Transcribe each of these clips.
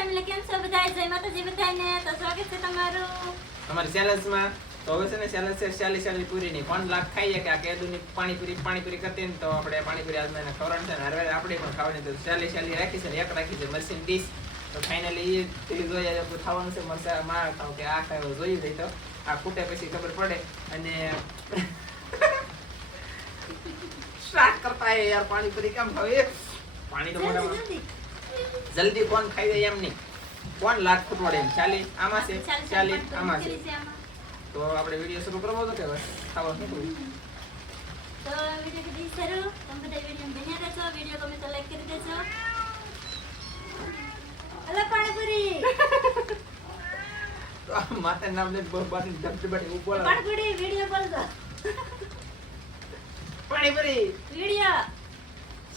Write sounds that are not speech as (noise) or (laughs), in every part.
Family કેમ છો બધા? જય માતાજી બધાને. તો સ્વાગત છે તમારું. તમારી સેલસમાં. તો હવે છે ને સેલસ છે ચાલીસ ચાલી પૂરીની. પણ લાખ ખાઈએ કે આ કેદુની પાણીપુરી પાણીપુરી કરતી ને તો આપણે પાણીપુરી આજમાં એને ખવડાવવાનું છે ને હારે હારે આપણે પણ ખાવાની. તો ચાલીસ ચાલીસ રાખી છે ને એક રાખી છે મરસીન ડીશ તો ફાઇનલી એ પેલી જોઈએ ખાવાનું છે. મરસા માં ખાવ કે આ ખાવ જોઈ જાય તો. આ ખૂટે પછી ખબર પડે. અને સ્ટાર્ટ કરતા હે યાર પાણીપુરી કેમ ખાવે? પાણી તો મોઢામાં જલ્દી કોણ ખાઈ જાય એમ નહીં. કોણ લાખ ફૂટવાડે એમ. ચાલી આમાં છે? ચાલ, આમાં છે. કરી. તો આપણે વીડિયો શરૂ કરવો તો કે બસ? ખાવા શું કરવું? તો વીડિયો કદી શરૂ. તમે બધા વીડિયો બન્યા રહેજો. વીડિયો ગમે તો લાઈક કરી દેજો. અલા પાણીપુરી. (laughs) તો નામ લે બહુ બાટલી ધબધબાટી ઊભો પાણીપુરી વીડિયો બોલ દો પાણીપુરી. વીડિયો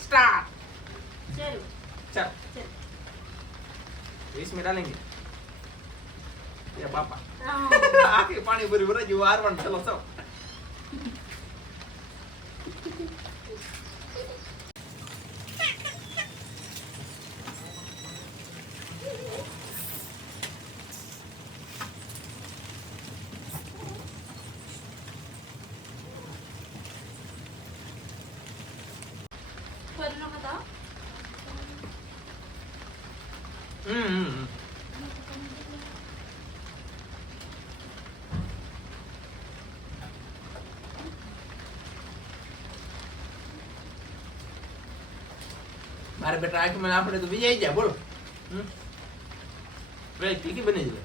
સ્ટાર્ટ શરૂ. ચાલ. શરૂ. વીસ મિનિટ આલેંગે એ બાપા હા. (laughs) આખી પાણીપુરી ભરાઈ ગયું આરવણ ચલો ચલો ફરનો બતાવો. હમ હમ હમ. મારે બેટા આંખમાં આપણે તો વિજય જાય બોલો. હમ? ભાઈ ટીકી બની જાય.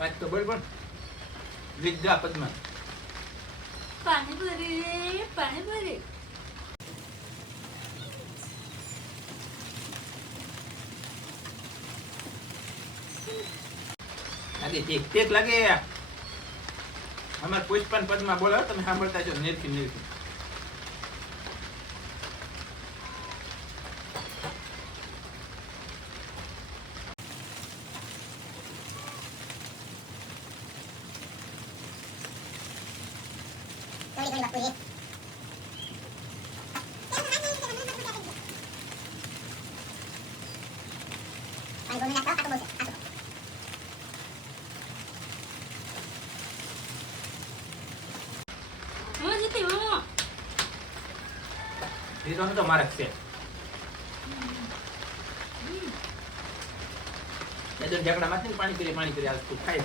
વાત તો બોલ બોલ વિદ્યા પદ્મા પાણીપુરી પાણીપુરી. લાગે ઠીક ઠીક લાગે. અમાર પુષ્પન પદ્મા બોલો તમે સાંભળતા છો નિરખી નિરખી હું જીતી હું લીધો તો મારે છે એ તો ઝઘડા માંથી પાણી કરી પાણી કરી આજ તું ખાઈ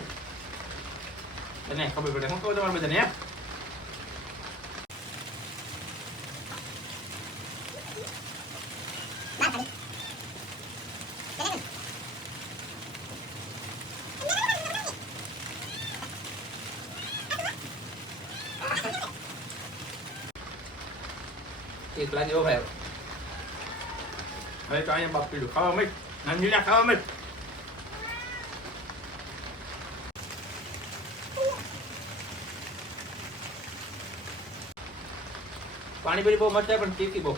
તને ખબર પડે હું કહું તમારે બધાને એમ એક લાગે ઓ ભાઈ હવે તો અહીંયા બાપ પીડું ખાવા મળ નાનજીના ખાવા મળ પાણીપુરી બહુ મજા પણ તીખી બહુ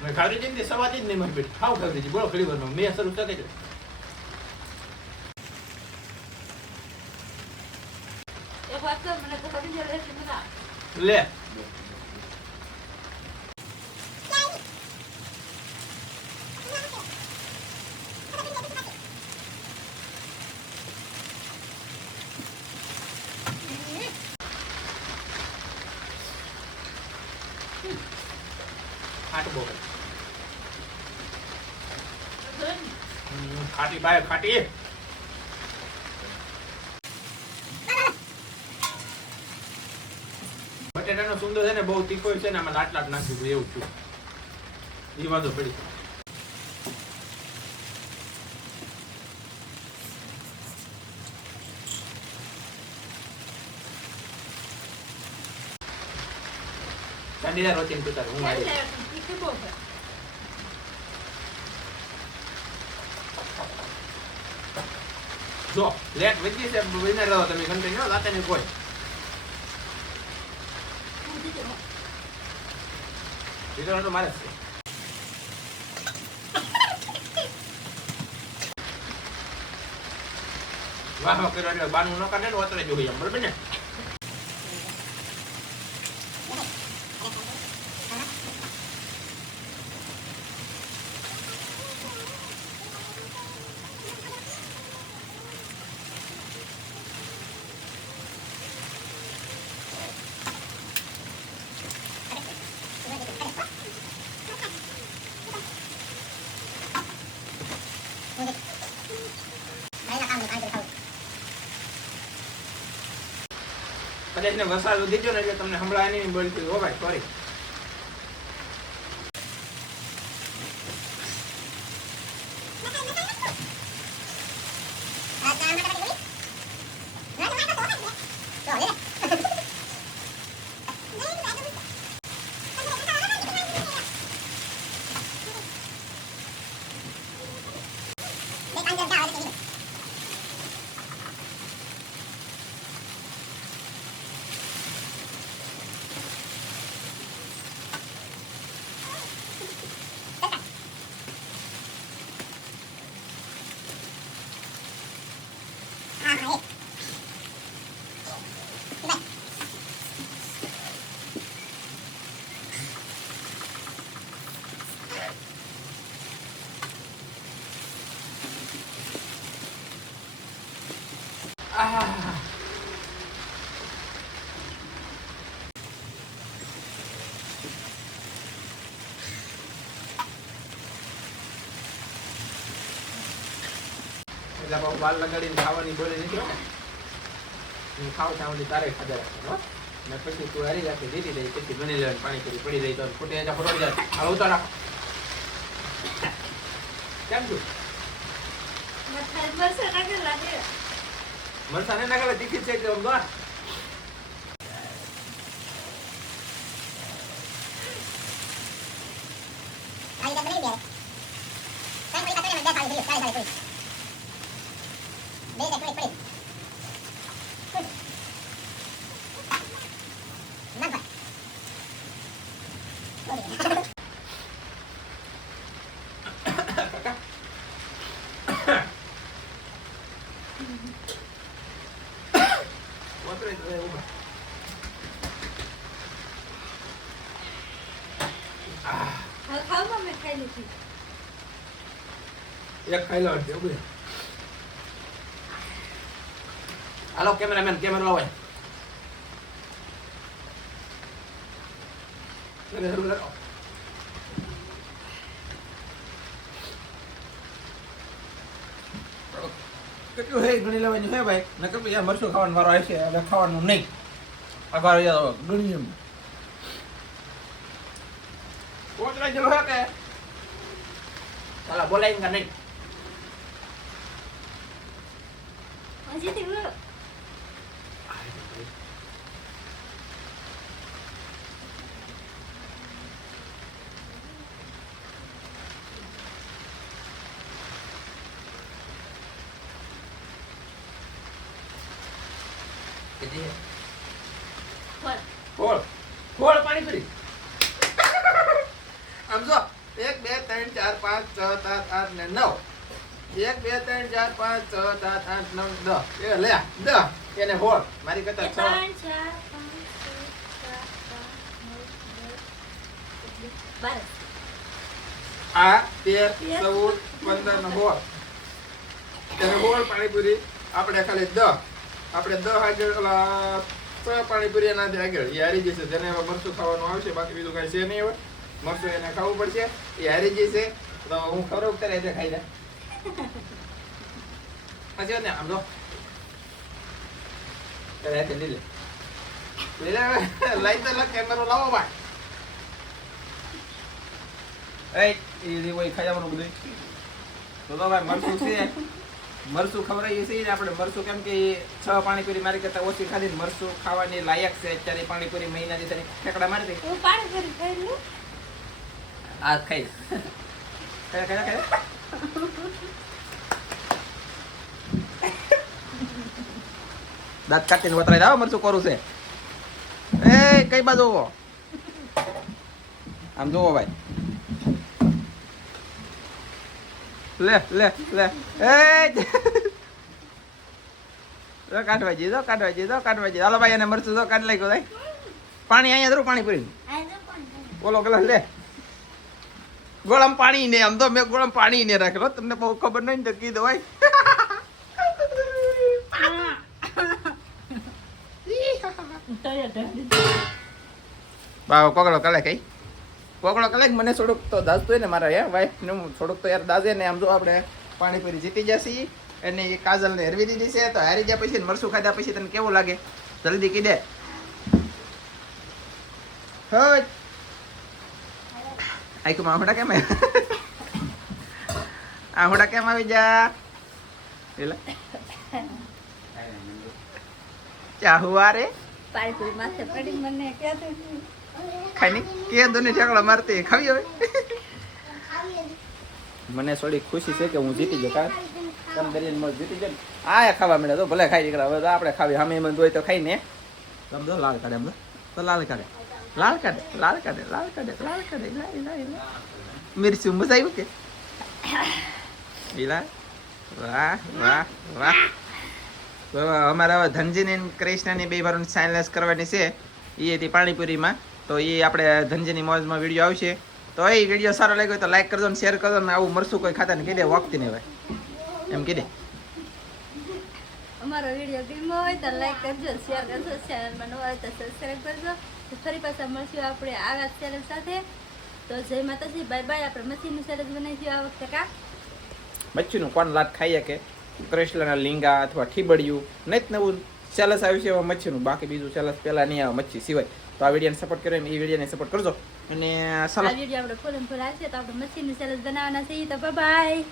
મેં ખાવી જઈને સવાજ જ નહીં મારી બેટી ખાવ ખાવી દીધી બોલો ઘડી વારમાં મેં શરૂ શકે છે તો તો લે ખાટ બહુ હમ, ખાટી બાય ખાટી. બટેટાનો સુંદર છે ને બહુ તીખો છે ને આમાં લાટ લાટ નાખ્યું દીધું એવું છું. એ વાંધો પડી. ચાંદીદાર વચ્ચે હું મારી તીખું બહુ છે. જો, લેટ વચ્ચે છે વિનર રહો તમે કન્ટિન્યુ રાતે ની કોઈ. વિનર તો મારે છે. વાહ વાહ, કર્યો બાનું ન કાઢે ને ઓતરે જોઈએ બરોબર ને? કદાચ ને વરસાદ વધી ને એટલે તમને હમણાં નહીં બોલતી હો ભાઈ સોરી આહ એટલે વાલ લગાડીને ખાવાની બોલે નથી હો. ખાવ સુધી તારે ખાધા રાખવાનું હો. ને પછી તું હારી રાખે દીધી દઈ પછી બની લેવાનું પાણી કરી પડી જાય તો ખોટી અહીંયા ફરવા જાય. હાલ ઉતાર રાખો. કેમ છું? મરસાને નાખેલા તીખી છે એકદમ ગા ઓતરે તો એ ઊભા. આહ, હવે ખાવામાં મેં ખાઈ લીધી. એક ખાઈ લો એટલે ઊભી રહે. હાલો કેમેરામેન કેમેરો લાવો એટલે શરૂ કરો. કેટલું હે ગણી લેવાની હે ભાઈ ને કેટલું યાર મરચું ખાવાનો વારો આવશે હવે ખાવાનું નહીં આભાર યાર ગણી એમ કોટરા જેવો હે કે ચાલો બોલાવીને નહીં હજીથી હું ફળ. ખોળ ખોળ પાણી પીરી આમ જો. એક બે ત્રણ ચાર પાંચ છ સાત આઠ ને નવ. એક બે ત્રણ ચાર પાંચ છ સાત આઠ નવ દસ. એ લે દસ. એને હોળ મારી કરતા છ. આ તેર ચૌદ પંદર નો હોળ તેને હોળ પાણીપુરી આપણે ખાલી દસ આપણે દસ આગળ છ. પાણીપુરી એનાથી આગળ એ હારી જશે જેને હવે મરચું ખાવાનું આવશે બાકી બીજું કાંઈ છે નહીં હવે મરચું એને ખાવું પડશે એ હારી જશે તો હું ખરો કરે એટલે ખાઈ જાય પછી ને આમ જો લે લઈ લે લાઈ તો કેમેરો લાવો ભાઈ એ કોઈ ખાઈ જવાનું બધું તો તો ભાઈ મરચું છે મરચું ખવડાવીએ છીએ ને આપણે મરસું કેમ કે છ પાણીપુરી મારી કરતા ઓછી ખાધી મરસું ખાવાની લાયક છે અત્યારે પાણીપુરી મહિનાથી તારી ઠેકડા મારી દે હું પાણી ભરી ખાઈ લઉં આ ખાઈ ખાઈ ખાય (laughs) દાંત કાઢીને વતરાઈ આવો મરચું કોરું છે. એ કઈ બાજુ હોવો? આમ જોવો ભાઈ. લે લે લે. એ કાઢવા જી જો કાઢવા જી જો કાઢવા જી હાલો ભાઈ એને મરચું જો કાઢ લાગ્યો ભાઈ. પાણી અહીંયા ધરું પાણી પૂરી બોલો કલા લે. ગોળામાં પાણી ને આમ તો મેં ગોળમ પાણી ને રાખેલો તમને બહુ ખબર નહીં તો કીધું ઢળી. બાવ કોકડો કલે કઈ. કોકડો કલે મને થોડુંક તો દાજતું ને મારા યાર વાઈફનું થોડુંક તો યાર દાજે ને આમ જો આપણે પાણીપુરી જીતી જશી અને એ કાજલ ને હરવી દીધી છે, તો હારી ગયા પછી મરસું ખાધા પછી તને કેવું લાગે? જલ્દી કીધે. હજ આઈકુ આહુડા કેમ આહુડા કેમ આવી જા? એલા ચાહુઆ રે પાણીપુરી માથે પડી મને કહેતું ખાઈ ની કે દોની ઠેકડા મારતી? ખાવી હવે? મને થોડી ખુશી છે કે હું જીતી ગયો કા? તમ દરિયન મળ જીતી ગયો આયા આ ખાવા મળે તો ભલે ખાઈ દીકરા હવે તો આપણે ખાવી સામે એમ હોય તો ખાઈ ને. તમ તો લાલ કાઢે એમ તો. તો લાલ કાઢે. લાલ કાઢે લાલ કાઢે લાલ કાઢે લાલ કાઢે લાય લાય લાય મિરચું મજા આવ્યું કે ઈલા વાહ વાહ વાહ તો અમારા હવે ધનજીની કૃષ્ણની બે વારું સાયલેન્સ કરવાની છે એ હતી પાણીપુરીમાં તો એ આપણે ધનજીની મોજમાં વીડિયો આવશે તો એ વીડિયો સારો લાગ્યો તો લાઈક કરજો ને શેર કરજો ને આવું મરશું કોઈ ખાતા ને દે વખતી નહીં હોય એમ કીધે અમારો વીડિયો ગમ્યો હોય તો લાઈક કરજો શેર કરજો ચેનલમાં નવા હોય તો સબસ્ક્રાઈબ કરજો. ફરી પાછા મળશું આપણે આવા ચેનલ સાથે. તો જય માતાજી બાય બાય આપણે મચ્છીનું સરસ બનાવીશું આ વખતે કા? મચ્છીનું કોણ લાત ખાઈએ કે કૃષ્ણના લીંગા અથવા ઠીબડિયું નહીં નવું સેલસ આવ્યું છે એમાં મચ્છીનું. બાકી બીજું સેલસ પહેલાં નહીં આવે મચ્છી સિવાય. તો આ વિડીયોને સપોર્ટ કર્યો એ વિડીયોને સપોર્ટ કરજો. અને આ વીડિયો આપણે ફૂલ ફૂલ આવશે તો આપણે મચ્છીની સેલેડ બનાવવાના છીએ. તો બાય